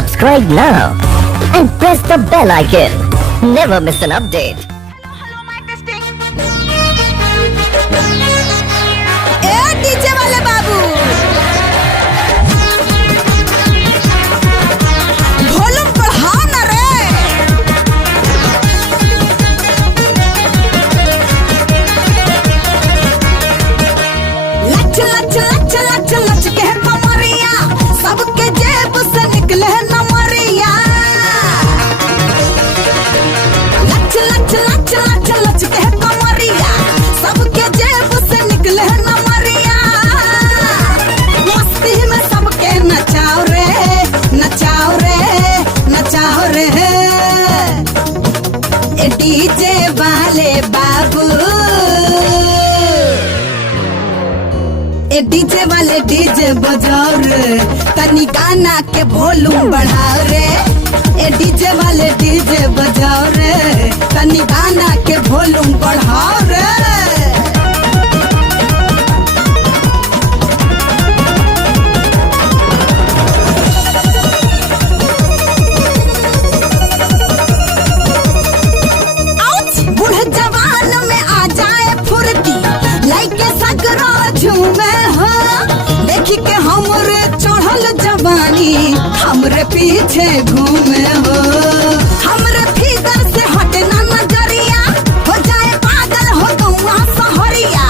Subscribe now and press the bell icon. Never miss an update. Hello, mic testing. DJ वाले बाबू volume बढ़ाओ ना रे। लच लच लच लच लच के कमरिया सबके जेब से निकले नमरिया। लच लच लच लच लच के कमरिया सबके जेब से निकले नमरिया। मस्ती में सबके नचाओ रे नचाओ रे नचाओ रे। ए डीजे वाले बाबू ए डीजे वाले डीजे बजाओ रे तनी गाना के वॉल्यूम बढ़ाओ रे। ए डीजे वाले डीजे बजाओ रे तनी गाना के वॉल्यूम बढ़ाओ रे। बूढ़े जवान में आ जाए फुर्ती लाइके सगरो झूमे हो। देखी के हमरे चढ़ल जवानी हमरे पीछे घूमे हो। हमरे फिगर से हटे ना नजरिया हो जाए पागल हो गौआ सहरिया।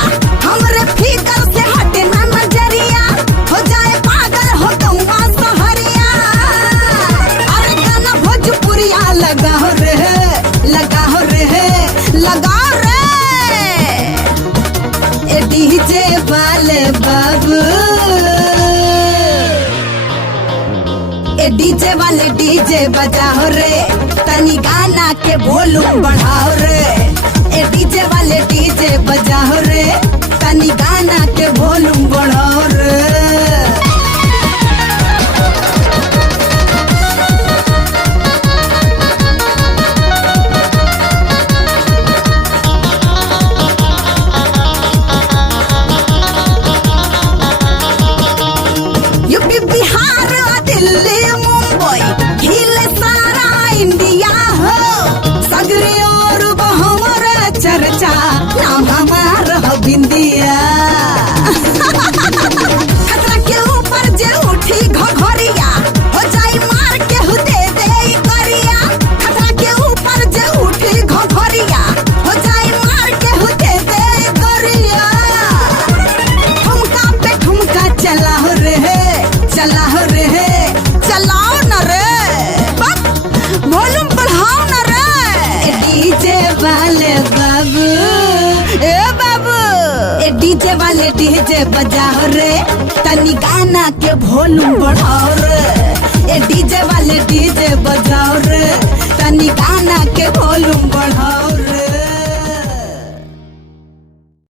हमरे फिगर से हटे ना नजरिया हो जाए पागल हो गौआ सहरिया। अरे गाना भोजपुरिया लगाओ रे लगाओ रे लगाओ रे। ए डीजे वाले बाबू ए डीजे वाले डीजे बजाओ रे तनी गाना के वॉल्यूम बढ़ाओ रे। ए डीजे वाले डीजे बजाओ रे तनी गाना के वॉल्यूम बढ़ाओ रे। यूपी बिहार दिल्ली मुंबई हिले सारा इंडिया हो। सगरे और हमारा चर्चा नाम हमारा बिंदिया। खतरा के ऊपर जे उठी घघरिया हो जाई मार के हुदे दे करिया। खतरा के ऊपर जे उठी घघरिया हो जाई मार के हुदे दे करिया। ठुमका पे ठुमका चलाओ रे चलाओ रे चलाओ न रे। वॉल्यूम बढ़ाओ न रे। डीजे वाले बाबू ए बाबू ए डीजे वाले डीजे बजाओ रे तनी गाना के वॉल्यूम बढ़ाओ रे। ए डीजे वाले डीजे बजाओ रे